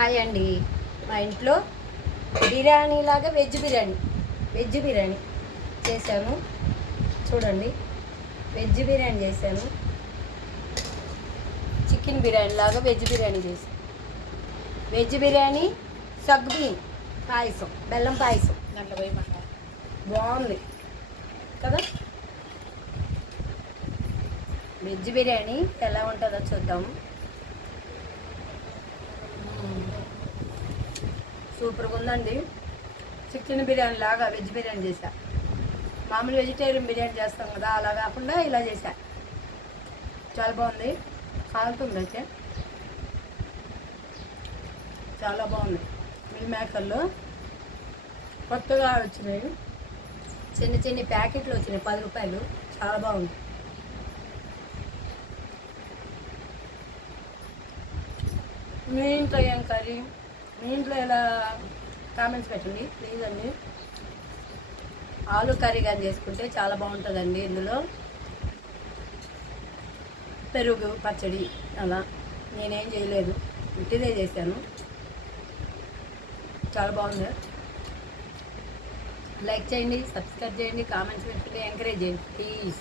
Hi అండి. మా ఇంట్లో బిర్యానీ లాగా వెజ్ బిర్యానీ చేశాను. చూడండి, వెజ్ బిర్యానీ చేశాను. చికెన్ బిర్యానీ లాగా వెజ్ బిర్యానీ చేశాను. వెజ్ బిర్యానీ సగ్గుబియ్యం పాయసం, బెల్లం పాయసం దాంట్లో పోయి బాగుంది కదా. వెజ్ బిర్యానీ ఎలా ఉంటుందో చూద్దాము. సూపర్గా ఉందండి. చికెన్ బిర్యానీ లాగా వెజ్ బిర్యానీ చేశా. మామూలు వెజిటేరియన్ బిర్యానీ చేస్తాం కదా, అలా కాకుండా ఇలా చేశా. చాలా బాగుంది. కాలుతుంది అయితే చాలా బాగుంది. మిల్ మేకర్లు కొత్తగా వచ్చినాయి, చిన్న చిన్న ప్యాకెట్లు వచ్చినాయి, 10 రూపాయలు. చాలా బాగుంది. మీ ఇంట్లో ఏం కర్రీ? మీ ఇంట్లో ఎలా కామెంట్స్ పెట్టండి ప్లీజ్ అండి. ఆలు కర్రీ కానీ చేసుకుంటే చాలా బాగుంటుందండి. ఇందులో పెరుగు పచ్చడి అలా నేనేం చేయలేదు, ఇంటిదే చేశాను. చాలా బాగుంది. లైక్ చేయండి, సబ్స్క్రైబ్ చేయండి, కామెంట్స్ పెట్టండి, ఎంకరేజ్ చేయండి ప్లీజ్.